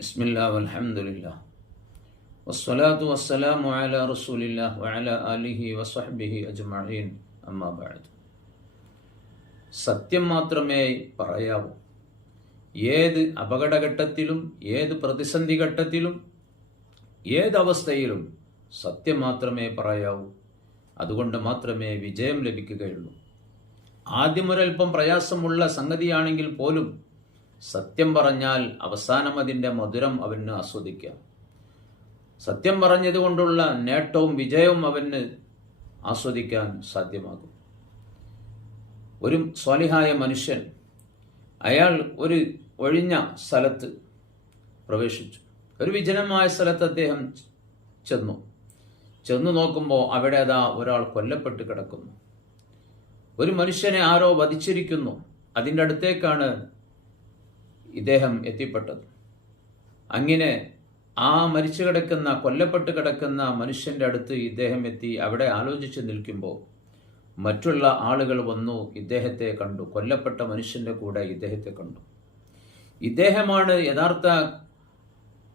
ബിസ്മില്ലാ അലഹമുല്ല വസ്സലാത്തു വസ്സലാമു അല റസൂലില്ല വഅല അലിഹി വസഹബിഹി അജ്മഅീൻ അമ്മാബാഴത് സത്യം മാത്രമേ പറയാവൂ. ഏത് അപകടഘട്ടത്തിലും ഏത് പ്രതിസന്ധി ഘട്ടത്തിലും ഏതവസ്ഥയിലും സത്യം മാത്രമേ പറയാവൂ. അതുകൊണ്ട് മാത്രമേ വിജയം ലഭിക്കുകയുള്ളൂ. ആദ്യമൊരൽപ്പം പ്രയാസമുള്ള സംഗതിയാണെങ്കിൽ പോലും സത്യം പറഞ്ഞാൽ അവസാനം അതിന്റെ മധുരം അവന് ആസ്വദിക്കാം. സത്യം പറഞ്ഞതുകൊണ്ടുള്ള നേട്ടവും വിജയവും അവന് ആസ്വദിക്കാൻ സാധ്യമാകും. ഒരു സ്വാലിഹായ മനുഷ്യൻ അയാൾ ഒരു ഒഴിഞ്ഞ സ്ഥലത്ത് പ്രവേശിച്ചു. ഒരു വിജനമായ സ്ഥലത്ത് അദ്ദേഹം ചെന്നു. ചെന്നു നോക്കുമ്പോൾ അവിടെ അതാ ഒരാൾ കൊല്ലപ്പെട്ട് കിടക്കുന്നു. ഒരു മനുഷ്യനെ ആരോ വധിച്ചിരിക്കുന്നു. അതിന്റെ അടുത്തേക്കാണ് ഇദ്ദേഹം എത്തിപ്പെട്ടത്. അങ്ങനെ ആ മരിച്ചു കിടക്കുന്ന കൊല്ലപ്പെട്ട് കിടക്കുന്ന മനുഷ്യന്റെ അടുത്ത് ഇദ്ദേഹം എത്തി അവിടെ ആലോചിച്ച് നിൽക്കുമ്പോൾ മറ്റുള്ള ആളുകൾ വന്നു ഇദ്ദേഹത്തെ കണ്ടു. കൊല്ലപ്പെട്ട മനുഷ്യന്റെ കൂടെ ഇദ്ദേഹത്തെ കണ്ടു. ഇദ്ദേഹമാണ് യഥാർത്ഥ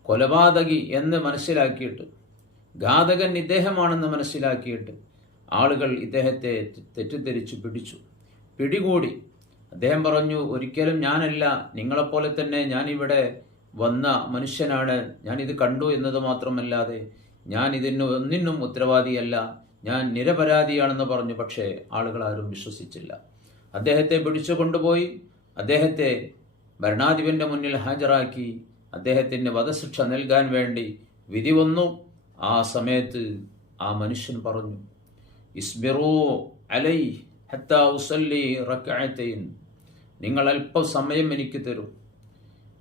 കൊലപാതകി എന്ന് മനസ്സിലാക്കിയിട്ട് ഘാതകൻ ഇദ്ദേഹമാണെന്ന് മനസ്സിലാക്കിയിട്ട് ആളുകൾ ഇദ്ദേഹത്തെ തെറ്റിദ്ധരിച്ചു പിടിച്ചു. പിടികൂടി അദ്ദേഹം പറഞ്ഞു ഒരിക്കലും ഞാനല്ല. നിങ്ങളെപ്പോലെ തന്നെ ഞാൻ ഇവിടെ വന്ന മനുഷ്യനാണ്. ഞാൻ ഇത് കണ്ടു എന്നത് മാത്രമല്ലാതെ ഞാൻ ഇതിന് ഒന്നിനും ഉത്തരവാദിയല്ല. ഞാൻ നിരപരാധിയാണെന്ന് പറഞ്ഞു പക്ഷേ ആളുകൾ ആരും വിശ്വസിച്ചില്ല. അദ്ദേഹത്തെ പിടിച്ചു കൊണ്ടുപോയി. അദ്ദേഹത്തെ ഭരണാധിപന്റെ മുന്നിൽ ഹാജരാക്കി. അദ്ദേഹത്തിന് വധശിക്ഷ നൽകാൻ വേണ്ടി വിധി വന്നു. ആ സമയത്ത് ആ മനുഷ്യൻ പറഞ്ഞു ഇസ്ബിറു അലൈ ഹത്താ ഉസല്ലി റക്അത്തൈൻ നിങ്ങൾ അല്പസമയം എനിക്ക് തരൂ.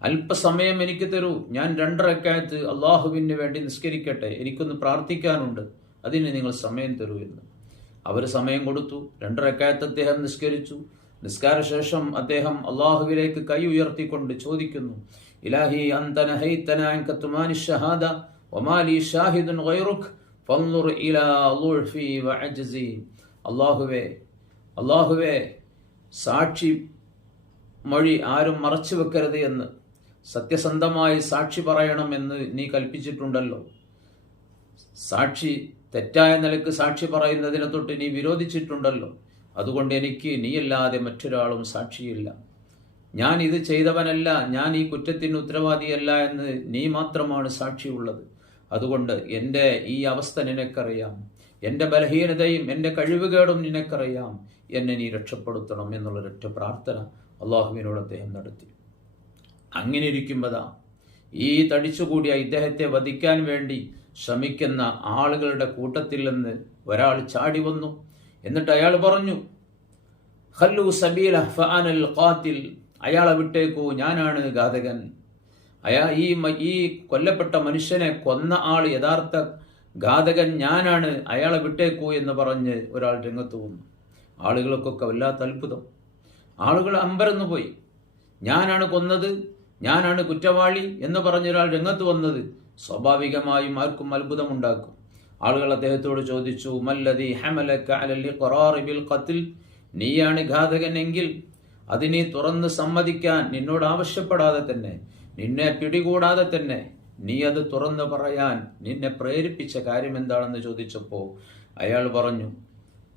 അല്പസമയം എനിക്ക് തരൂ. ഞാൻ രണ്ടരക്കായത്ത് അള്ളാഹുവിന് വേണ്ടി നിസ്കരിക്കട്ടെ. എനിക്കൊന്ന് പ്രാർത്ഥിക്കാനുണ്ട്. അതിന് നിങ്ങൾ സമയം തരൂ എന്ന്. അവർ സമയം കൊടുത്തു. രണ്ടരക്കായത്ത് അദ്ദേഹം നിസ്കരിച്ചു. നിസ്കാര ശേഷം അദ്ദേഹം അള്ളാഹുവിലേക്ക് കൈ ഉയർത്തിക്കൊണ്ട് ചോദിക്കുന്നു. ഇലാഹി അള്ളാഹുവേ അള്ളാഹുവേ സാക്ഷി മൊഴി ആരും മറച്ചു വെക്കരുത് എന്ന്. സത്യസന്ധമായി സാക്ഷി പറയണമെന്ന് നീ കൽപ്പിച്ചിട്ടുണ്ടല്ലോ. സാക്ഷി തെറ്റായ നിലയ്ക്ക് സാക്ഷി പറയുന്നതിനെ തൊട്ട് നീ വിരോധിച്ചിട്ടുണ്ടല്ലോ. അതുകൊണ്ട് എനിക്ക് നീയല്ലാതെ മറ്റൊരാളും സാക്ഷിയില്ല. ഞാൻ ഇത് ചെയ്തവനല്ല ഞാൻ ഈ കുറ്റത്തിന് ഉത്തരവാദിയല്ല എന്ന് നീ മാത്രമാണ് സാക്ഷിയുള്ളത്. അതുകൊണ്ട് എന്റെ ഈ അവസ്ഥ നിനക്കറിയാം. എന്റെ ബലഹീനതയും എന്റെ കഴിവുകേടും നിനക്കറിയാം. എന്നെ നീ രക്ഷപ്പെടുത്തണം എന്നുള്ളൊരൊറ്റ പ്രാർത്ഥന അള്ളാഹുവിനോട് അദ്ദേഹം നടത്തി. അങ്ങനെ ഇരിക്കുമ്പോഴാ ഈ തടിച്ചുകൂടിയ ഇദ്ദേഹത്തെ വധിക്കാൻ വേണ്ടി ശ്രമിക്കുന്ന ആളുകളുടെ കൂട്ടത്തിൽ നിന്ന് ഒരാൾ ചാടി വന്നു. എന്നിട്ട് അയാൾ പറഞ്ഞു ഹല്ലു സബീൽ ഫാനൽ ഖാത്തിൽ അയാളെ വിട്ടേക്കൂ ഞാനാണ് ഘാതകൻ. അയാ ഈ ഈ കൊല്ലപ്പെട്ട മനുഷ്യനെ കൊന്ന ആൾ യഥാർത്ഥ ഘാതകൻ ഞാനാണ് അയാളെ വിട്ടേക്കൂ എന്ന് പറഞ്ഞ് ഒരാൾ രംഗത്ത് വന്നു. ആളുകൾക്കൊക്കെ വല്ലാത്ത അത്ഭുതം. ആളുകൾ അമ്പരന്നു പോയി. ഞാനാണ് കൊന്നത് ഞാനാണ് കുറ്റവാളി എന്ന് പറഞ്ഞൊരാൾ രംഗത്ത് വന്നത് സ്വാഭാവികമായും ആർക്കും അത്ഭുതമുണ്ടാക്കും. ആളുകൾ അദ്ദേഹത്തോട് ചോദിച്ചു മല്ലതി ബിൽ കത്തിൽ നീയാണ് ഘാതകനെങ്കിൽ അതിനെ തുറന്ന് സമ്മതിക്കാൻ നിന്നോട് ആവശ്യപ്പെടാതെ തന്നെ നിന്നെ പിടികൂടാതെ തന്നെ നീ അത് തുറന്ന് പറയാൻ നിന്നെ പ്രേരിപ്പിച്ച കാര്യം എന്താണെന്ന് ചോദിച്ചപ്പോൾ അയാൾ പറഞ്ഞു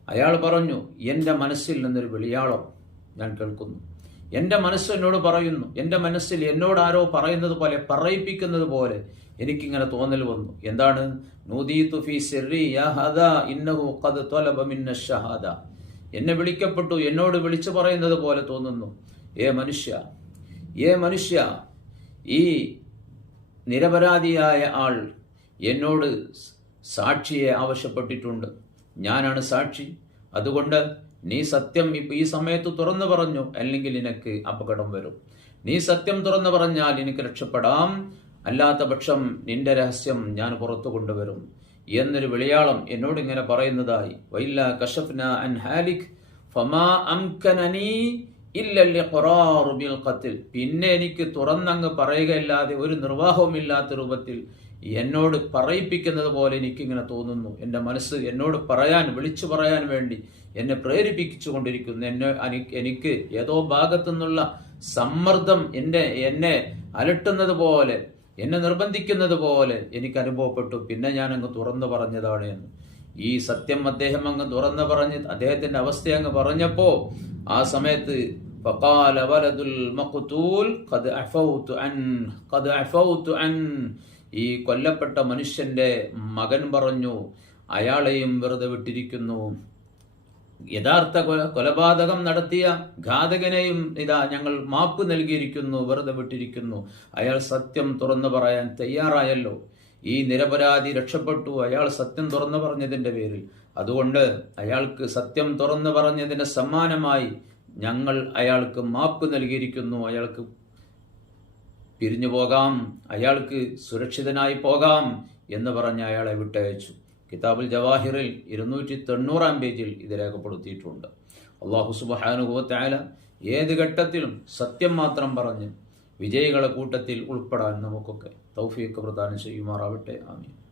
അയാൾ പറഞ്ഞു എന്റെ മനസ്സിൽ നിന്നൊരു വിളിയാളം ഞാൻ കേൾക്കുന്നു. എന്റെ മനസ്സ് എന്നോട് പറയുന്നു. എന്റെ മനസ്സിൽ എന്നോട് ആരോ പറയുന്നത് പോലെ പറയിപ്പിക്കുന്നത് പോലെ എനിക്കിങ്ങനെ തോന്നൽ വന്നു. എന്താണ്? എന്നെ വിളിക്കപ്പെട്ടു. എന്നോട് വിളിച്ചു പറയുന്നത് പോലെ തോന്നുന്നു. ഏ മനുഷ്യ ഏ മനുഷ്യ ഈ നിരപരാധിയായ ആൾ എന്നോട് സാക്ഷിയെ ആവശ്യപ്പെട്ടിട്ടുണ്ട്. ഞാനാണ് സാക്ഷി. അതുകൊണ്ട് നീ സത്യം ഇപ്പൊ ഈ സമയത്ത് തുറന്നു പറഞ്ഞു അല്ലെങ്കിൽ നിനക്ക് അപകടം വരും. നീ സത്യം തുറന്നു പറഞ്ഞാൽ എനിക്ക് രക്ഷപ്പെടാം. അല്ലാത്ത പക്ഷം നിന്റെ രഹസ്യം ഞാൻ പുറത്തു കൊണ്ടുവരും. എന്നൊരു വിളിയാളം എന്നോട് ഇങ്ങനെ പറയുന്നതായി. വൈല്ല കഷഫ്ന അൻ ഹാലിക് ഫമാ അംകനനി ഖത്തിൽ പിന്നെ എനിക്ക് തുറന്നങ്ങ് പറയുകയല്ലാതെ ഒരു നിർവാഹവുമില്ലാത്ത രൂപത്തിൽ എന്നോട് പറയിപ്പിക്കുന്നത് പോലെ എനിക്കിങ്ങനെ തോന്നുന്നു. എന്റെ മനസ്സ് എന്നോട് പറയാൻ വിളിച്ചു പറയാൻ വേണ്ടി എന്നെ പ്രേരിപ്പിച്ചു കൊണ്ടിരിക്കുന്നു എന്നെ എനിക്ക് ഏതോ ഭാഗത്തു നിന്നുള്ള സമ്മർദ്ദം എന്റെ എന്നെ അലട്ടുന്നത് പോലെ എന്നെ നിർബന്ധിക്കുന്നത് പോലെ എനിക്ക് അനുഭവപ്പെട്ടു. പിന്നെ ഞാൻ അങ്ങ് തുറന്നു പറഞ്ഞതാണ് എന്ന്. ഈ സത്യം അദ്ദേഹം അങ്ങ് തുറന്നു പറഞ്ഞ് അദ്ദേഹത്തിന്റെ അവസ്ഥ അങ്ങ് പറഞ്ഞപ്പോൾ ആ സമയത്ത് فقال ولد المقتول قد عفوت عنه قد عفوت عنه ഈ കൊല്ലപ്പെട്ട മനുഷ്യന്റെ മകൻ പറഞ്ഞു അയാളെയും വെറുതെ വിട്ടിരിക്കുന്നു യഥാർത്ഥ കൊല- കൊലപാതകം നടത്തിയ ഘാതകനെയും ഇതാ ഞങ്ങൾ മാപ്പ് നൽകിയിരിക്കുന്നു വെറുതെ വിട്ടിരിക്കുന്നു അയാൾ സത്യം തുറന്നു പറയാൻ തയ്യാറായല്ലോ ഈ നിരപരാധി രക്ഷപ്പെട്ടു അയാൾ സത്യം തുറന്നു പറഞ്ഞതിന്റെ പേരിൽ അതുകൊണ്ട് അയാൾക്ക് സത്യം തുറന്നു പറഞ്ഞതിന് സമ്മാനമായി ഞങ്ങൾ അയാൾക്ക് മാപ്പ് നൽകിയിരിക്കുന്നു. അയാൾക്ക് പിരിഞ്ഞു പോകാം. അയാൾക്ക് സുരക്ഷിതനായി പോകാം എന്ന് പറഞ്ഞ് അയാളെ വിട്ടയച്ചു. കിതാബുൽ ജവാഹിറിൽ ഇരുന്നൂറ്റി തൊണ്ണൂറാം പേജിൽ ഇത് രേഖപ്പെടുത്തിയിട്ടുണ്ട്. അള്ളാഹു സുബാനുഭവത്തായ ഏത് ഘട്ടത്തിലും സത്യം മാത്രം പറഞ്ഞ് വിജയികളെ കൂട്ടത്തിൽ ഉൾപ്പെടാൻ നമുക്കൊക്കെ തൗഫീഖ് പ്രദാനം ചെയ്യുമാറാവട്ടെ. ആമീൻ.